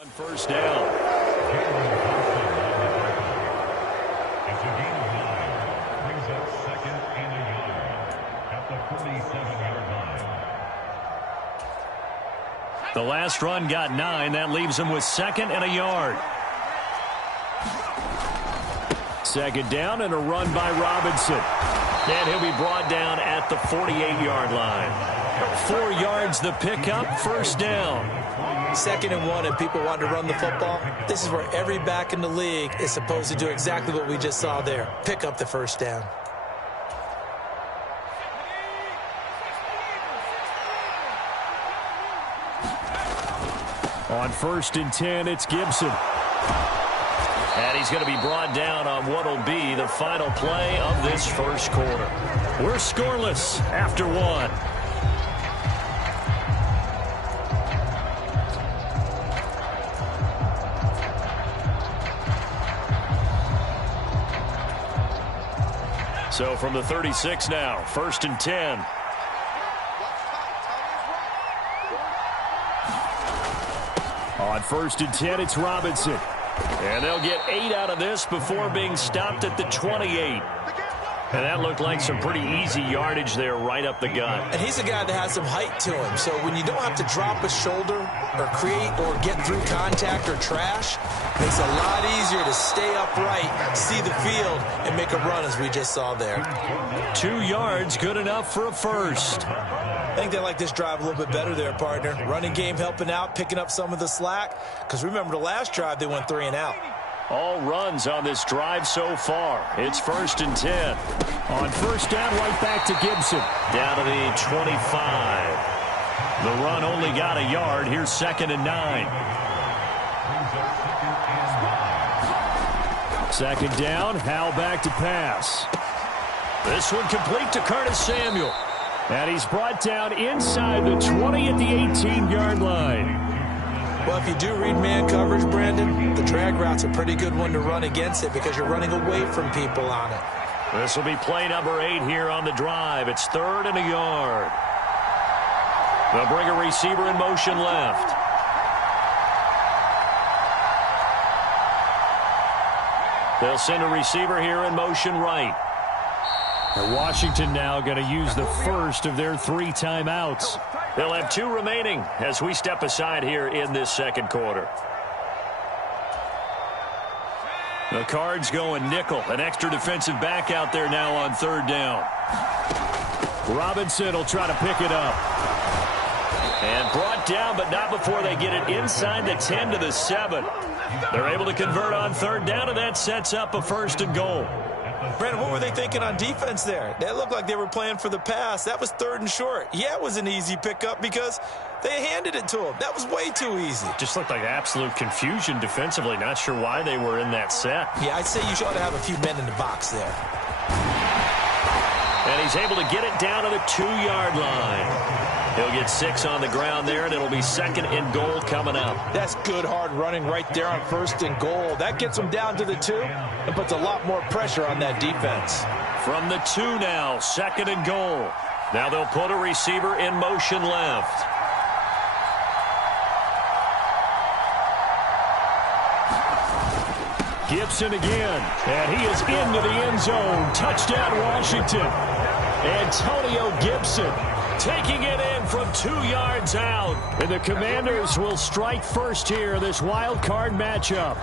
On first down. It's a gain of 9. Brings up 2nd and a yard at the 47-yard line. The last run got 9. That leaves him with 2nd and a yard. 2nd down and a run by Robinson. And he'll be brought down at the 48-yard line. 4 yards the pickup, first down. 2nd and 1 and people want to run the football. This is where every back in the league is supposed to do exactly what we just saw there. Pick up the first down. On 1st and 10, it's Gibson. And he's going to be brought down on what will be the final play of this first quarter. We're scoreless after 1. So from the 36 now, 1st and 10. On 1st and 10, it's Robinson. And they'll get 8 out of this before being stopped at the 28. And that looked like some pretty easy yardage there right up the gut. And he's a guy that has some height to him. So when you don't have to drop a shoulder or create or get through contact or trash, it makes it a lot easier to stay upright, see the field, and make a run as we just saw there. 2 yards, good enough for a first. I think they like this drive a little bit better there, partner. Running game helping out, picking up some of the slack. Because remember the last drive, they went 3 and out. All runs on this drive so far. It's 1st and 10. On first down, right back to Gibson. Down to the 25. The run only got a yard. Here's 2nd and 9. 2nd down, Howell back to pass. This one complete to Curtis Samuel. And he's brought down inside the 20 at the 18-yard line. Well, if you do read man coverage, Brandon, the drag route's a pretty good one to run against it because you're running away from people on it. This will be play number 8 here on the drive. It's 3rd and a yard. They'll bring a receiver in motion left. They'll send a receiver here in motion right. And Washington now going to use the first of their 3 timeouts. They'll have 2 remaining as we step aside here in this second quarter. The Cards going nickel. An extra defensive back out there now on 3rd down. Robinson will try to pick it up. And brought down, but not before they get it inside the 10 to the 7. They're able to convert on 3rd down, and that sets up a 1st and goal. Brandon, what were they thinking on defense there? That looked like they were playing for the pass. That was 3rd and short. Yeah, it was an easy pickup because they handed it to him. That was way too easy. Just looked like absolute confusion defensively. Not sure why they were in that set. Yeah, I'd say you ought to have a few men in the box there. And he's able to get it down to the 2-yard line. He'll get 6 on the ground there, and it'll be 2nd and goal coming up. That's good hard running right there on 1st and goal. That gets them down to the 2 and puts a lot more pressure on that defense. From the 2 now, 2nd and goal. Now they'll put a receiver in motion left. Gibson again, and he is into the end zone. Touchdown, Washington. Antonio Gibson taking it in from 2 yards out. And the Commanders will strike first here, this wild card matchup.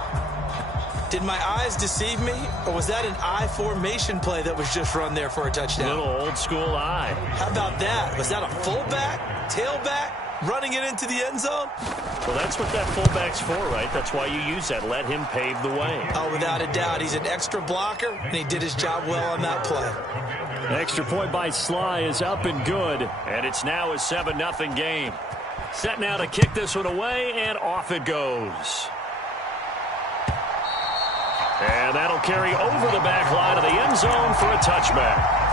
Did my eyes deceive me, or was that an I formation play that was just run there for a touchdown? Little old school eye. How about that? Was that a fullback, tailback, running it into the end zone? Well, that's what that fullback's for, right? That's why you use that. Let him pave the way. Oh, without a doubt. He's an extra blocker, and he did his job well on that play. Extra point by Sly is up and good, and it's now a 7-0 game. Set now to kick this one away, and off it goes. And that'll carry over the back line of the end zone for a touchback.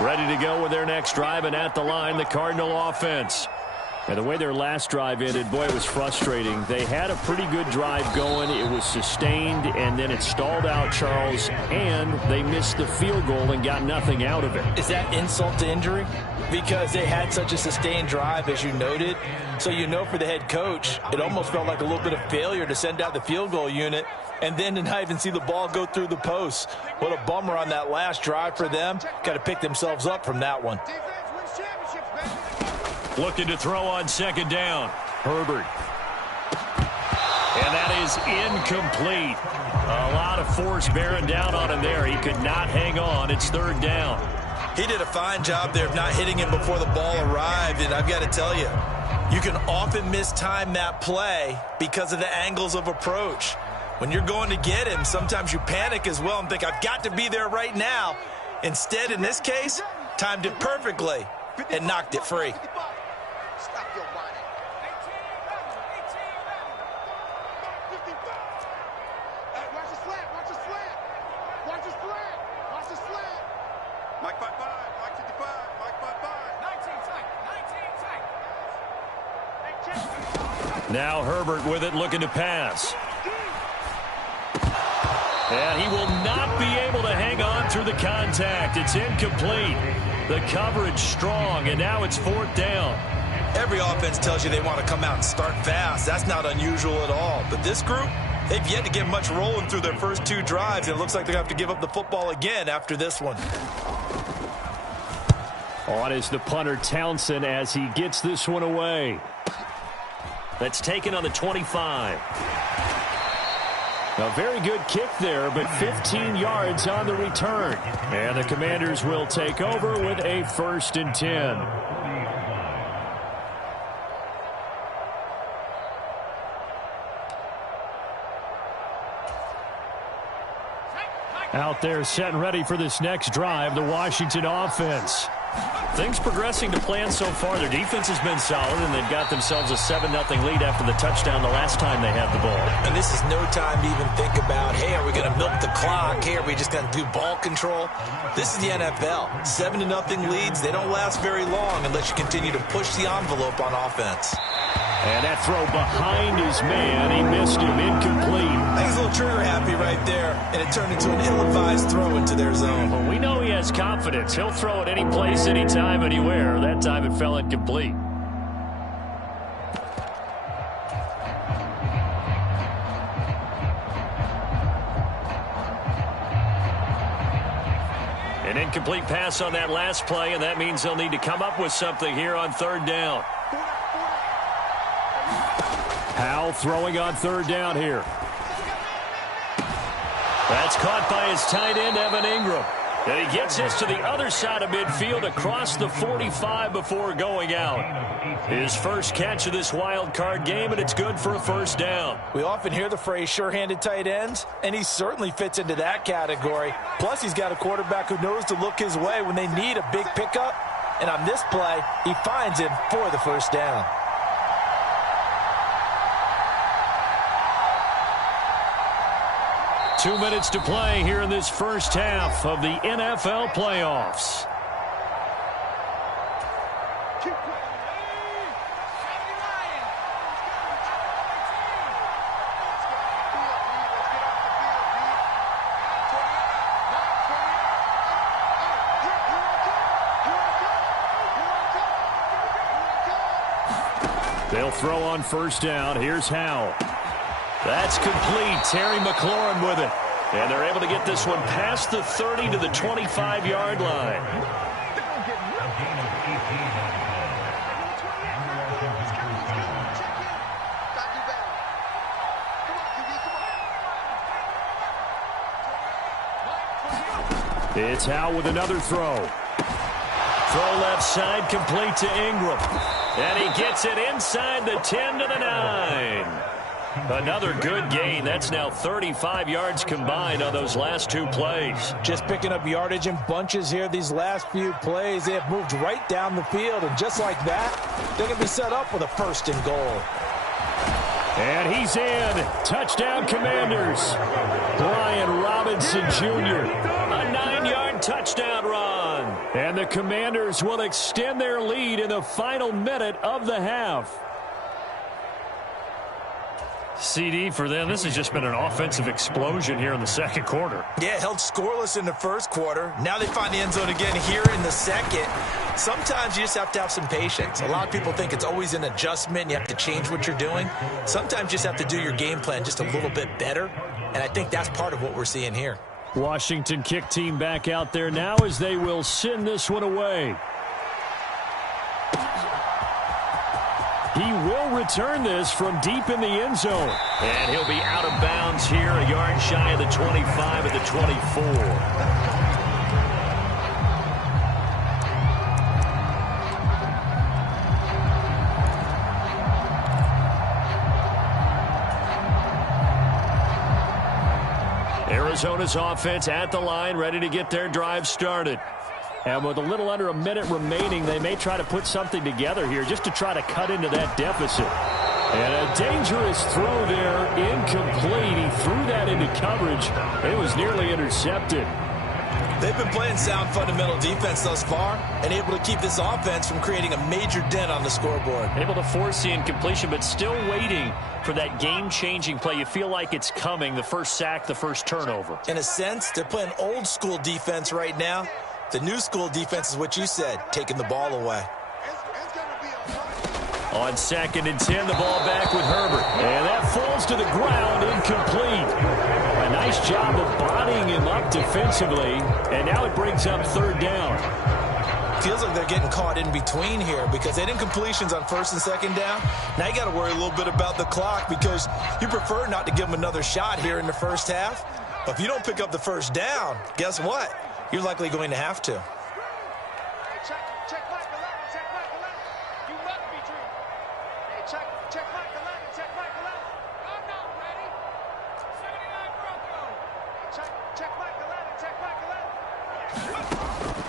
Ready to go with their next drive, and at the line, the Cardinal offense. And the way their last drive ended, boy, it was frustrating. They had a pretty good drive going. It was sustained, and then it stalled out, Charles, and they missed the field goal and got nothing out of it. Is that insult to injury? Because they had such a sustained drive, as you noted. So you know for the head coach, it almost felt like a little bit of failure to send out the field goal unit and then to not even see the ball go through the posts. What a bummer on that last drive for them. Got to pick themselves up from that one. Looking to throw on second down. Herbert. And that is incomplete. A lot of force bearing down on him there. He could not hang on. It's third down. He did a fine job there of not hitting him before the ball arrived. And I've got to tell you, you can often mistime that play because of the angles of approach. When you're going to get him, sometimes you panic as well and think, I've got to be there right now. Instead, in this case, timed it perfectly and knocked it free. Now Herbert with it, looking to pass. And he will not be able to hang on through the contact. It's incomplete. The coverage strong, and now it's fourth down. Every offense tells you they want to come out and start fast. That's not unusual at all. But this group, they've yet to get much rolling through their first two drives, and it looks like they're going to have to give up the football again after this one. On is the punter, Townsend, as he gets this one away. That's taken on the 25. A very good kick there, but 15 yards on the return. And the Commanders will take over with a 1st and 10. Out there set and ready for this next drive, the Washington offense. Things progressing to plan so far. Their defense has been solid, and they've got themselves a 7-0 lead after the touchdown the last time they had the ball. And this is no time to even think about, hey, are we going to milk the clock? Hey, are we just going to do ball control? This is the NFL. 7-0 leads, they don't last very long unless you continue to push the envelope on offense. And that throw behind his man, he missed him, incomplete. I think he's a little trigger happy right there, and it turned into an ill-advised throw into their zone. Well, we know he has confidence. He'll throw it any place, anytime, anywhere. That time it fell incomplete. An incomplete pass on that last play, and that means they'll need to come up with something here on third down. Powell throwing on third down here. That's caught by his tight end, Evan Ingram. And he gets this to the other side of midfield across the 45 before going out. His first catch of this wild card game, and it's good for a 1st down. We often hear the phrase sure-handed tight ends, and he certainly fits into that category. Plus, he's got a quarterback who knows to look his way when they need a big pickup. And on this play, he finds him for the 1st down. Two minutes to play here in this first half of the NFL playoffs. They'll throw on 1st down. Here's Howell. That's complete. Terry McLaurin with it. And they're able to get this one past the 30 to the 25-yard line. It's Howell with another throw. Throw left side, complete to Ingram. And he gets it inside the 10 to the 9. Another good gain. That's now 35 yards combined on those last two plays. Just picking up yardage in bunches here. These last few plays, they have moved right down the field. And just like that, they're going to be set up with a 1st and goal. And he's in. Touchdown, Commanders. Brian Robinson Jr. A 9-yard touchdown run. And the Commanders will extend their lead in the final minute of the half. CD for them, this has just been an offensive explosion here in the second quarter. Yeah, held scoreless in the first quarter. Now they find the end zone again here in the second. Sometimes you just have to have some patience. A lot of people think it's always an adjustment. You have to change what you're doing. Sometimes you just have to do your game plan just a little bit better. And I think that's part of what we're seeing here. Washington kick team back out there now as they will send this one away. He will return this from deep in the end zone. And he'll be out of bounds here, a yard shy of the 25 at the 24. Arizona's offense at the line, ready to get their drive started. And with a little under a minute remaining, they may try to put something together here just to try to cut into that deficit. And a dangerous throw there, incomplete. He threw that into coverage. It was nearly intercepted. They've been playing sound fundamental defense thus far and able to keep this offense from creating a major dent on the scoreboard. Able to force the incompletion, but still waiting for that game-changing play. You feel like it's coming, the first sack, the first turnover. In a sense, they're playing old-school defense right now. The new school defense is what you said, taking the ball away. On 2nd and 10, the ball back with Herbert. And that falls to the ground, incomplete. A nice job of bodying him up defensively. And now it brings up 3rd down. Feels like they're getting caught in between here because they had incompletions on 1st and 2nd down. Now you got to worry a little bit about the clock because you prefer not to give them another shot here in the first half. But if you don't pick up the 1st down, guess what? You're likely going to have to.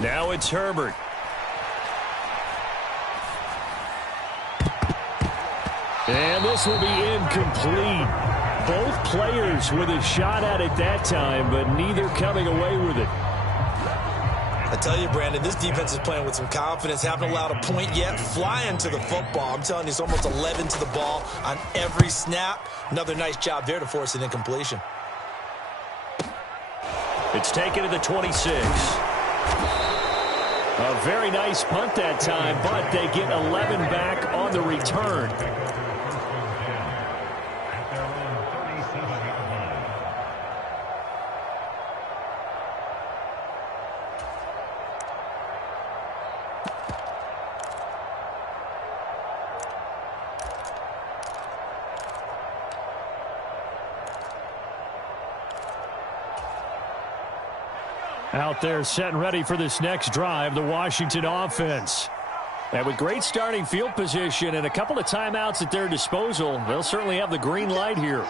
Now it's Herbert. And this will be incomplete. Both players with a shot at it that time, but neither coming away with it. I tell you, Brandon, this defense is playing with some confidence. Haven't allowed a point yet. Flying to the football. I'm telling you, it's almost 11 to the ball on every snap. Another nice job there to force an incompletion. It's taken to the 26. A very nice punt that time, but they get 11 back on the return. Out there set and ready for this next drive, the Washington offense. And with great starting field position and a couple of timeouts at their disposal, they'll certainly have the green light here.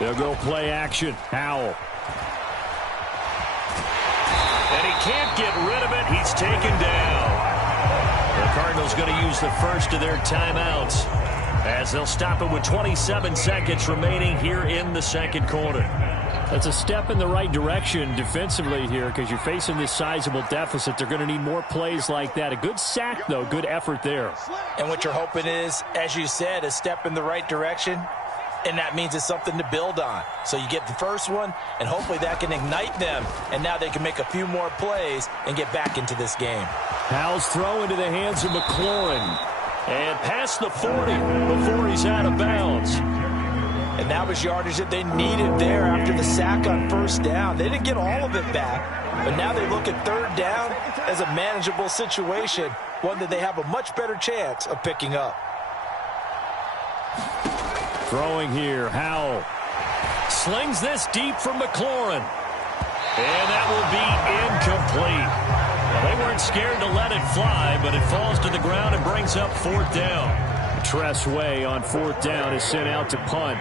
They'll go play action. Howell. And he can't get rid of it. He's taken down. The Cardinals going to use the first of their timeouts as they'll stop it with 27 seconds remaining here in the second quarter. That's a step in the right direction defensively here because you're facing this sizable deficit. They're going to need more plays like that. A good sack, though. Good effort there. And what you're hoping is, as you said, a step in the right direction, and that means it's something to build on. So you get the first one, and hopefully that can ignite them, and now they can make a few more plays and get back into this game. Howell's throw into the hands of McLaurin. And past the 40 before he's out of bounds. And that was yardage that they needed there after the sack on 1st down. They didn't get all of it back, but now they look at 3rd down as a manageable situation, one that they have a much better chance of picking up. Throwing here, Howell. Slings this deep from McLaurin. And that will be incomplete. Well, they weren't scared to let it fly, but it falls to the ground and brings up 4th down. Tress Way on 4th down is sent out to punt.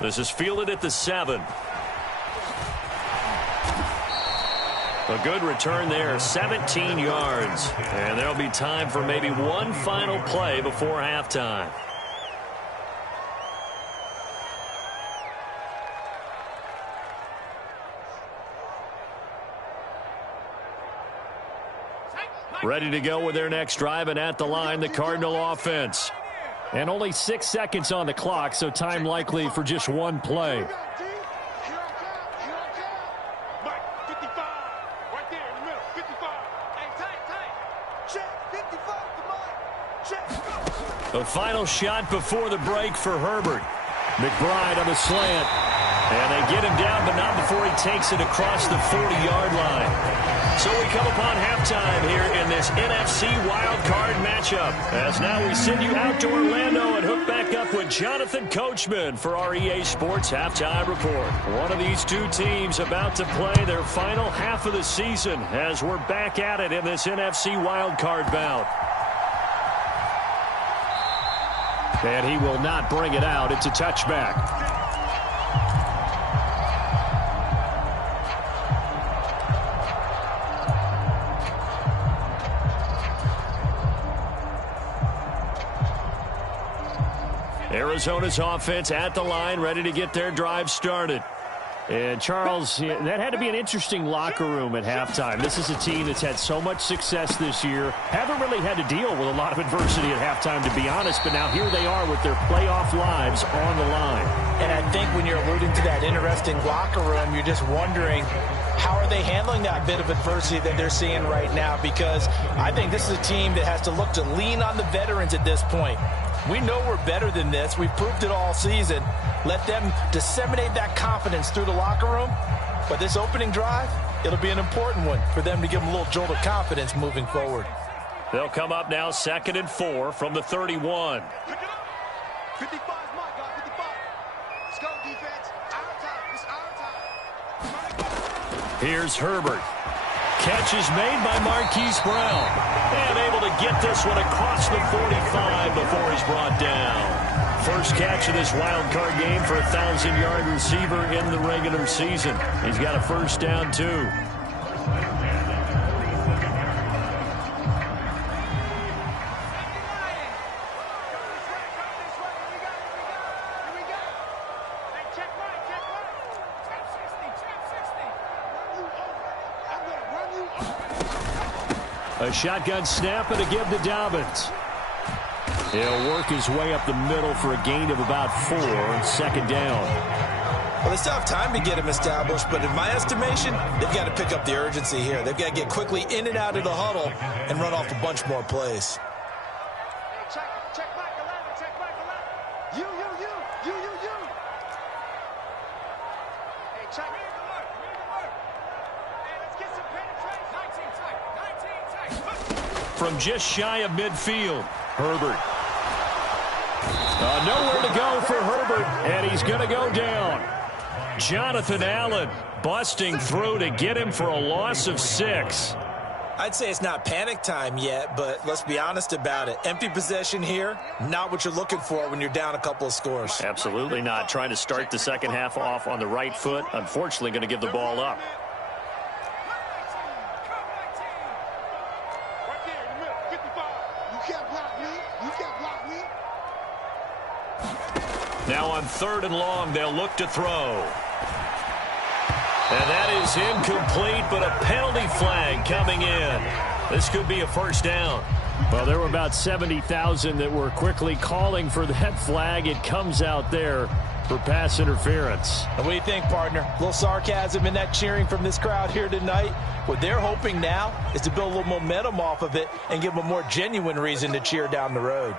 This is fielded at the 7. A good return there, 17 yards. And there'll be time for maybe one final play before halftime. Ready to go with their next drive, and at the line, the Cardinal offense. And only 6 seconds on the clock, so time likely for just one play. The final shot before the break for Herbert. McBride on the slant. And they get him down, but not before he takes it across the 40-yard line. So we come upon halftime here in this NFC wildcard matchup. As now we send you out to Orlando and hook back up with Jonathan Coachman for our EA Sports Halftime Report. One of these two teams about to play their final half of the season as we're back at it in this NFC wildcard bout. And he will not bring it out. It's a touchback. Arizona's offense at the line, ready to get their drive started. And, Charles, that had to be an interesting locker room at halftime. This is a team that's had so much success this year. Haven't really had to deal with a lot of adversity at halftime, to be honest. But now here they are with their playoff lives on the line. And I think when you're alluding to that interesting locker room, you're just wondering, how are they handling that bit of adversity that they're seeing right now? Because I think this is a team that has to look to lean on the veterans at this point. We know we're better than this. We've proved it all season. Let them disseminate that confidence through the locker room. But this opening drive, it'll be an important one for them to give them a little jolt of confidence moving forward. They'll come up now 2nd and 4 from the 31. 55 is my guy, 55. Let's go, defense. Our time. It's our time. Here's Herbert. Catch is made by Marquise Brown. And able to get this one across the 45 before he's brought down. First catch of this wild card game for a 1,000-yard receiver in the regular season. He's got a first down, too. A shotgun snap and a give to Dobbins. He'll work his way up the middle for a gain of about 4 on 2nd down. Well, they still have time to get him established, but in my estimation, they've got to pick up the urgency here. They've got to get quickly in and out of the huddle and run off a bunch more plays. Hey, check back 11, check back 11. You. Hey, check. Hey, let's get some penetration. 19 tight. From just shy of midfield, Herbert. Nowhere to go for Herbert, and he's going to go down. Jonathan Allen busting through to get him for a loss of 6. I'd say it's not panic time yet, but let's be honest about it. Empty possession here, not what you're looking for when you're down a couple of scores. Absolutely not. Trying to start the second half off on the right foot. Unfortunately, going to give the ball up. Now on 3rd and long, they'll look to throw. And that is incomplete, but a penalty flag coming in. This could be a first down. Well, there were about 70,000 that were quickly calling for that flag. It comes out there for pass interference. And what do you think, partner? A little sarcasm in that cheering from this crowd here tonight. What they're hoping now is to build a little momentum off of it and give them a more genuine reason to cheer down the road.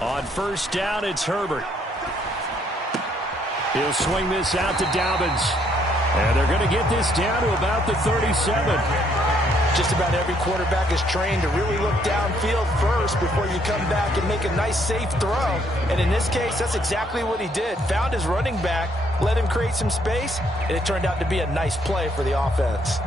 On first down, it's Herbert. He'll swing this out to Dobbins. And they're going to get this down to about the 37. Just about every quarterback is trained to really look downfield first before you come back and make a nice, safe throw. And in this case, that's exactly what he did. Found his running back, let him create some space, and it turned out to be a nice play for the offense.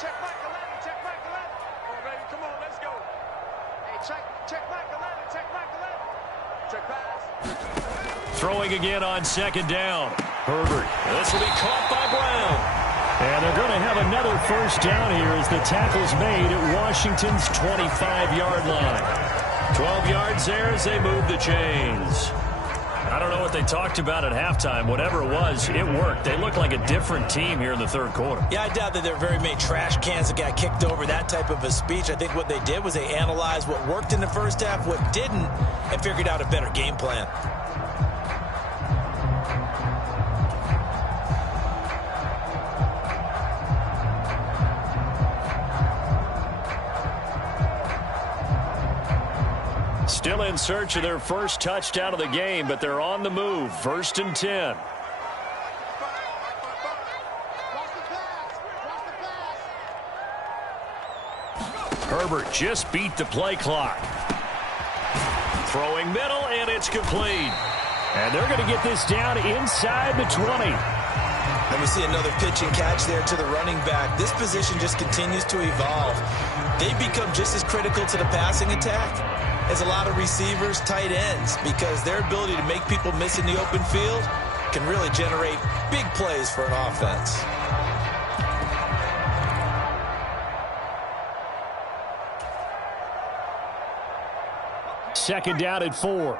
Check Mike 11. Check Mike 11. Come on, baby. Come on, let's go. Hey, check Mike 11. Check Mike 11. Check pass. Throwing again on second down. Herbert. This will be caught by Brown. And they're going to have another first down here as the tackle's made at Washington's 25-yard line. 12 yards there as they move the chains. I don't know what they talked about at halftime. Whatever it was, it worked. They look like a different team here in the third quarter. Yeah, I doubt that there are very many trash cans that got kicked over, that type of a speech. I think what they did was they analyzed what worked in the first half, what didn't, and figured out a better game plan. Still in search of their first touchdown of the game, but they're on the move. 1st and 10. Herbert just beat the play clock. Throwing middle, and it's complete. And they're going to get this down inside the 20. And we see another pitch and catch there to the running back. This position just continues to evolve. They become just as critical to the passing attack as a lot of receivers, tight ends, because their ability to make people miss in the open field can really generate big plays for an offense. Second down at 4.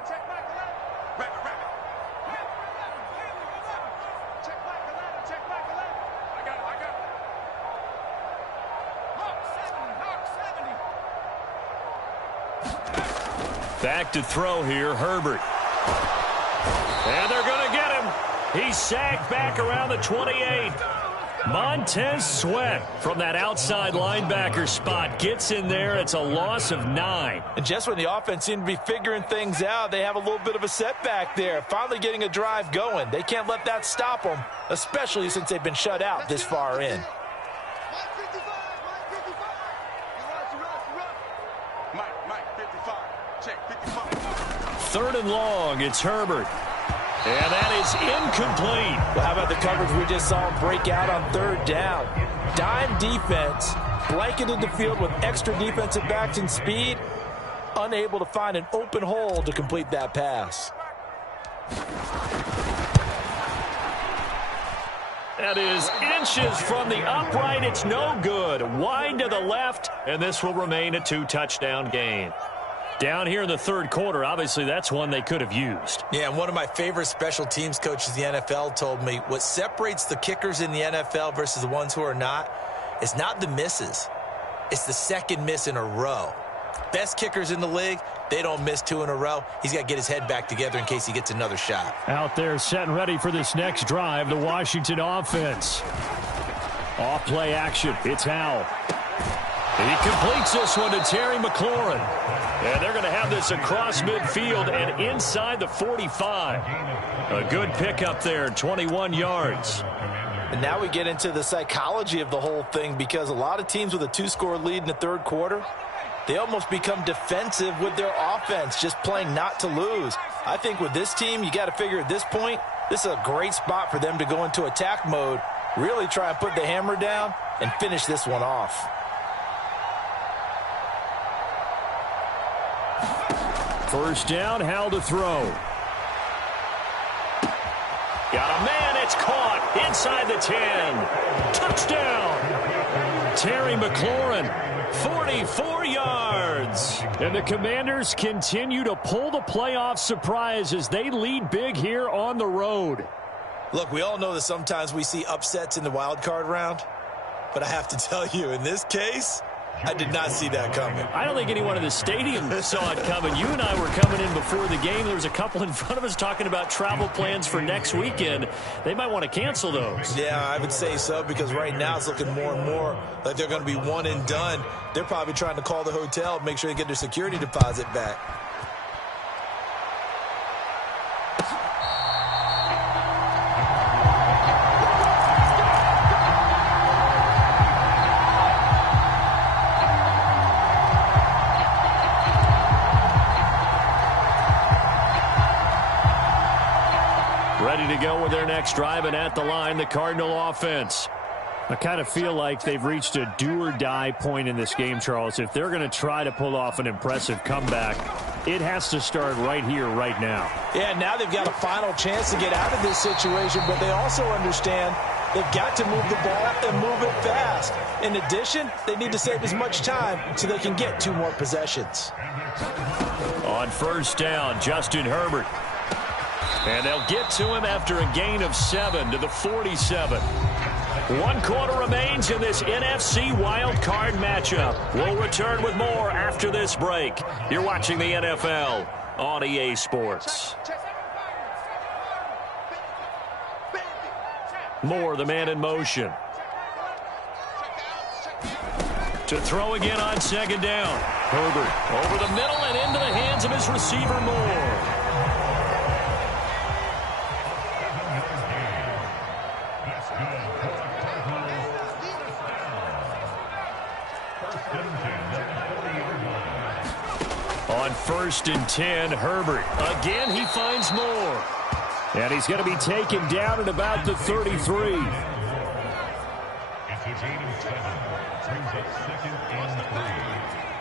Back to throw here, Herbert. And they're going to get him. He's sacked back around the 28. Montez Sweat from that outside linebacker spot gets in there. It's a loss of 9. And just when the offense seemed to be figuring things out, they have a little bit of a setback there. Finally getting a drive going. They can't let that stop them, especially since they've been shut out this far in. Third and long, it's Herbert. And that is incomplete. Well, how about the coverage we just saw him break out on third down? Dime defense, blanketed the field with extra defensive backs and speed, unable to find an open hole to complete that pass. That is inches from the upright. It's no good. Wide to the left, and this will remain a 2-touchdown game. Down here in the third quarter, obviously that's one they could have used. Yeah, and one of my favorite special teams coaches in the NFL told me what separates the kickers in the NFL versus the ones who are not is not the misses. It's the second miss in a row. Best kickers in the league, they don't miss 2 in a row. He's got to get his head back together in case he gets another shot. Out there set and ready for this next drive, the Washington offense. Off play action, it's Howell. He completes this one to Terry McLaurin. And they're going to have this across midfield and inside the 45. A good pickup there, 21 yards. And now we get into the psychology of the whole thing, because a lot of teams with a 2-score lead in the third quarter, they almost become defensive with their offense, just playing not to lose. I think with this team, you got to figure at this point, this is a great spot for them to go into attack mode, really try and put the hammer down and finish this one off. First down, Howell to throw. Got a man, it's caught inside the 10. Touchdown. Terry McLaurin, 44 yards. And the Commanders continue to pull the playoff surprise as they lead big here on the road. Look, we all know that sometimes we see upsets in the wild card round, but I have to tell you, in this case, I did not see that coming. I don't think anyone in the stadium saw it coming. You and I were coming in before the game. There was a couple in front of us talking about travel plans for next weekend. They might want to cancel those. Yeah, I would say so, because right now it's looking more and more like they're going to be one and done. They're probably trying to call the hotel, make sure they get their security deposit back. Ready to go with their next drive, and at the line, the Cardinal offense. I kind of feel like they've reached a do-or-die point in this game, Charles. If they're going to try to pull off an impressive comeback, it has to start right here, right now. Yeah, now they've got a final chance to get out of this situation, but they also understand they've got to move the ball and move it fast. In addition, they need to save as much time so they can get 2 more possessions. On first down, Justin Herbert. And they'll get to him after a gain of 7 to the 47. 1 quarter remains in this NFC wild card matchup. We'll return with more after this break. You're watching the NFL on EA Sports. Moore, the man in motion. To throw again on second down. Herbert over the middle and into the hands of his receiver, Moore. On first and 10, Herbert. Again, he finds Moore. And he's going to be taken down at about the 33. It's a gain of 7. Brings up 2nd and 3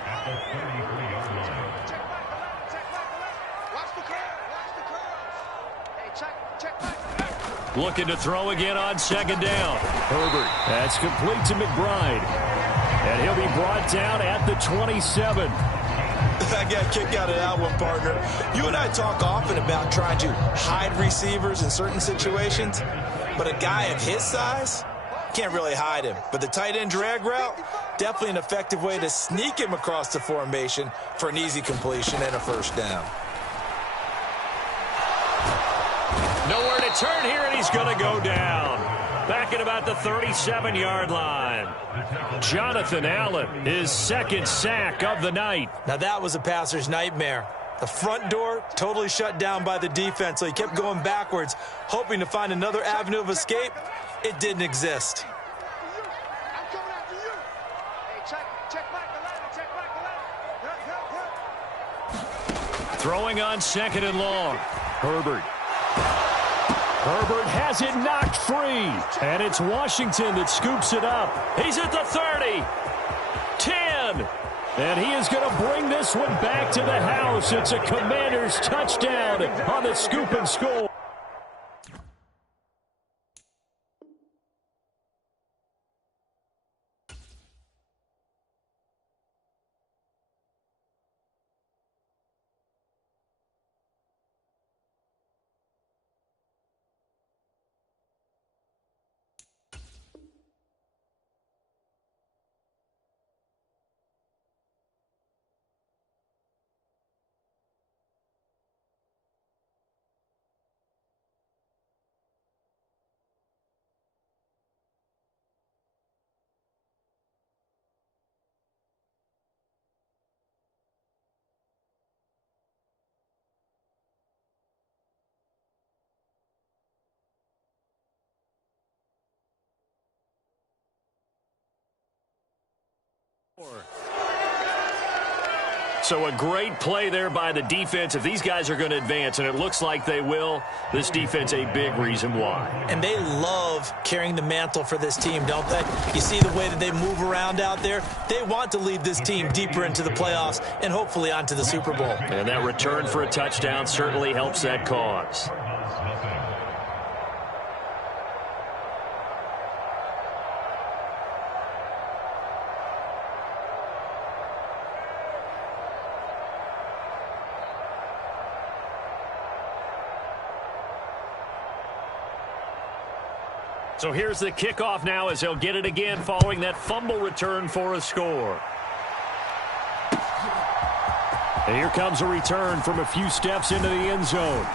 at the 33-yard line. Watch the curl. Hey, check. Looking to throw again on second down. Herbert. That's complete to McBride. And he'll be brought down at the 27. I got a kick out of that one, partner. You and I talk often about trying to hide receivers in certain situations, but a guy of his size can't really hide him. But the tight end drag route, definitely an effective way to sneak him across the formation for an easy completion and a first down. Nowhere to turn here, and he's going to go down. Back at about the 37-yard line. Jonathan Allen, his 2nd sack of the night. Now that was a passer's nightmare. The front door totally shut down by the defense, so he kept going backwards, hoping to find another avenue of escape. It didn't exist. I'm coming after you. Hey, check back the ladder. Check back the ladder. Throwing on 2nd and long. Herbert. Herbert has it knocked free. And it's Washington that scoops it up. He's at the 30. 10. And he is going to bring this one back to the house. It's a Commanders touchdown on the scoop and score. So a great play there by the defense. If these guys are going to advance, and it looks like they will, this defense a big reason why. And they love carrying the mantle for this team, don't they? You see the way that they move around out there? They want to lead this team deeper into the playoffs and hopefully onto the Super Bowl. And that return for a touchdown certainly helps that cause. So here's the kickoff now as they'll get it again following that fumble return for a score. And here comes a return from a few steps into the end zone.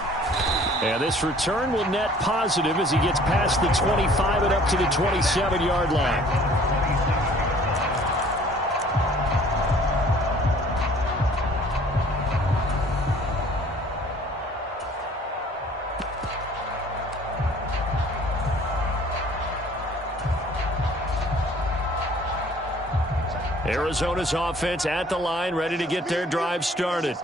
And this return will net positive as he gets past the 25 and up to the 27-yard line. Arizona's offense at the line, ready to get their drive started.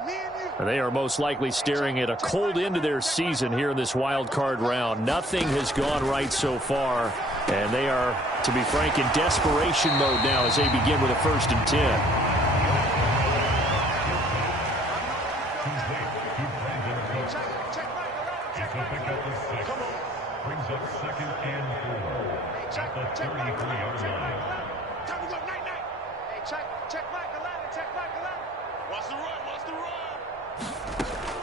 And they are most likely staring at a cold end to their season here in this wild card round. Nothing has gone right so far, and they are to be frank, in desperation mode now as they begin with a 1st and 10. Brings up 2nd and 4 at the 33-yard line. Time to go, night. Hey, check Mike 11, check Mike 11. Watch the run.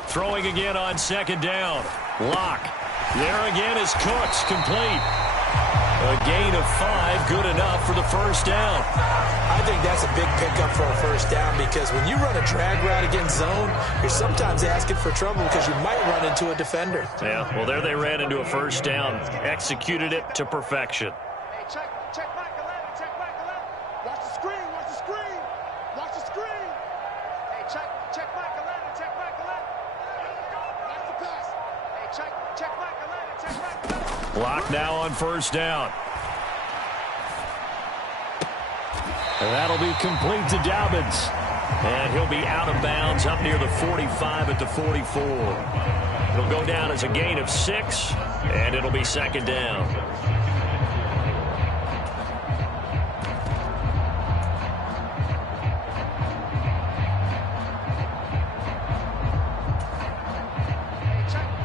Throwing again on 2nd down. Lock. There again is Cooks, complete. A gain of 5, good enough for the 1st down. I think that's a big pickup for a 1st down because when you run a drag route against zone, you're sometimes asking for trouble because you might run into a defender. Yeah, well, there they ran into a 1st down. Executed it to perfection. Hey, check Mike 11, check Mike 11. Watch the screen. Hey, check Mike 11, check Mike 11. Watch the pass. Hey, check Mike 11, check Mike 11. Lock now on 1st down. And that'll be complete to Dobbins. And he'll be out of bounds up near the 45 at the 44. It'll go down as a gain of 6, and it'll be 2nd down.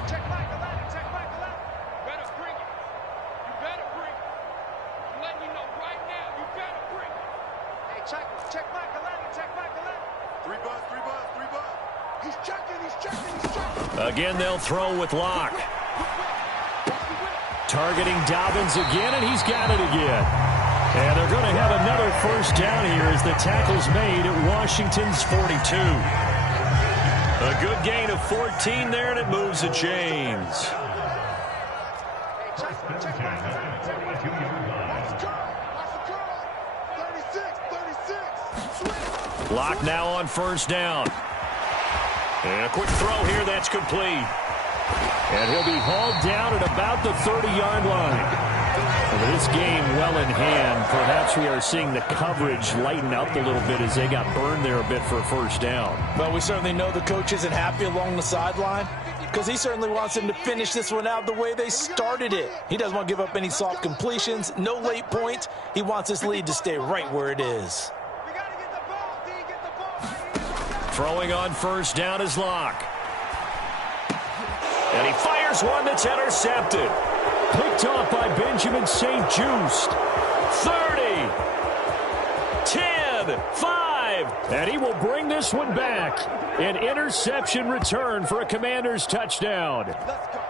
Check Mike 11, check Mike 11. Better bring it. You better bring it. I'm letting you know right now, you better bring it. Hey, check Mike 11, check Mike 11. 3 buzz. He's checking. Again, they'll throw with Lock. Targeting Dobbins again, and he's got it again. And they're going to have another 1st down here as the tackle's made at Washington's 42. A good gain of 14 there, and it moves the chains. Hey, check Mike 11, check Mike 11. Watch the curl. 36. Switch. Lock now on 1st down. And a quick throw here, that's complete. And he'll be hauled down at about the 30-yard line. With this game well in hand, perhaps we are seeing the coverage lighten up a little bit as they got burned there a bit for a 1st down. Well, we certainly know the coach isn't happy along the sideline because he certainly wants them to finish this one out the way they started it. He doesn't want to give up any soft completions, no late points. He wants this lead to stay right where it is. We got to get the ball, D. Get the ball. Throwing on 1st down is Lock. And he fires one that's intercepted. Picked off by Benjamin St-Juste. 30, 10, 5. And he will bring this one back. An interception return for a Commanders touchdown. Let's go.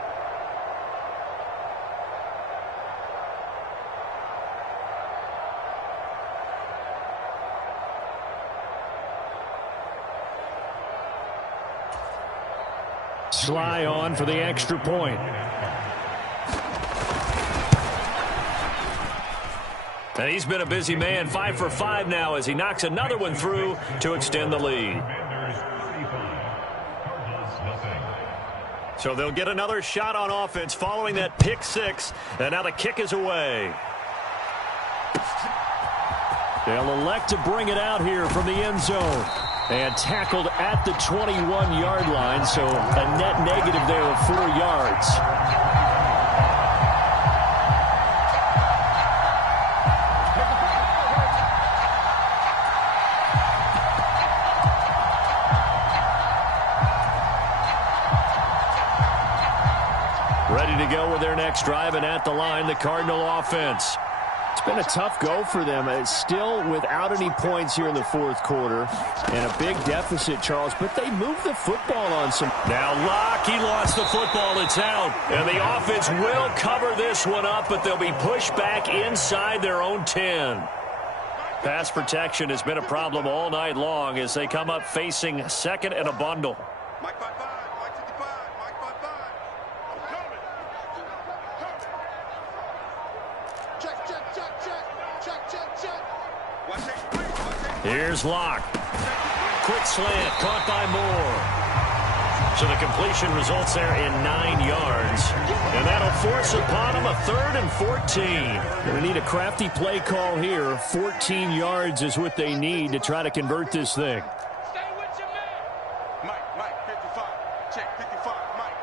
Sly on for the extra point. And he's been a busy man, 5 for 5 now as he knocks another one through to extend the lead. So they'll get another shot on offense following that pick 6, and now the kick is away. They'll elect to bring it out here from the end zone. And tackled at the 21-yard line, so a net negative there of 4 yards. Ready to go with their next drive, and at the line, the Cardinal offense. It's been a tough go for them. It's still without any points here in the 4th quarter. And a big deficit, Charles, but they moved the football on some. Now Lock, he lost the football. It's out. And the offense will cover this one up, but they'll be pushed back inside their own 10. Pass protection has been a problem all night long as they come up facing 2nd and a bundle. Mike 5-5, Mike 55, Mike 5-5. I'm coming. Check. Watch it, please. Here's Lock. Quick slant, caught by Moore. So the completion results there in 9 yards. And that'll force upon him a 3rd and 14. Going to need a crafty play call here. 14 yards is what they need to try to convert this thing. Stay with your man. Mike, 55. Check, 55, Mike.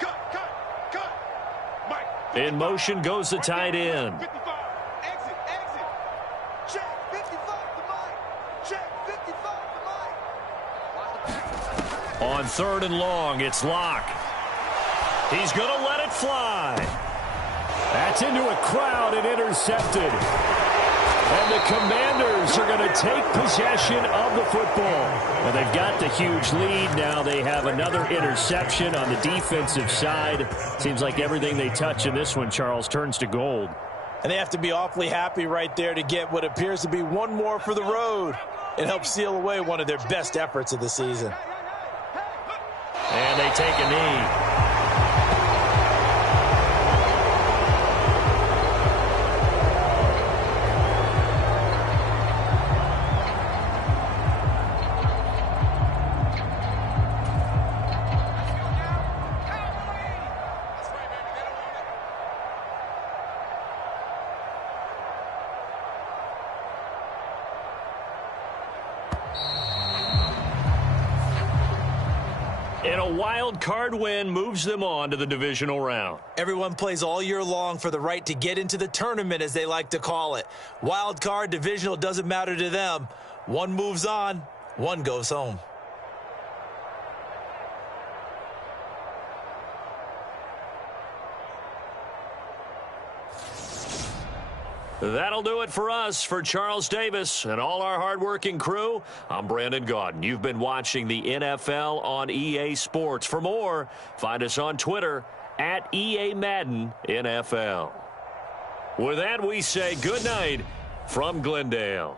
Cut. Mike. In motion goes the tight end. 55, exit. On 3rd and long, it's Locke. He's going to let it fly. That's into a crowd and intercepted. And the Commanders are going to take possession of the football. Well, they've got the huge lead. Now they have another interception on the defensive side. Seems like everything they touch in this one, Charles, turns to gold. And they have to be awfully happy right there to get what appears to be one more for the road. It helps seal away one of their best efforts of the season. And they take a knee. And a wild card win moves them on to the divisional round. Everyone plays all year long for the right to get into the tournament, as they like to call it. Wild card, divisional, doesn't matter to them. One moves on, one goes home. That'll do it for us. For Charles Davis and all our hardworking crew, I'm Brandon Gaudin. You've been watching the NFL on EA Sports. For more, find us on Twitter at EA Madden NFL. With that, we say good night from Glendale.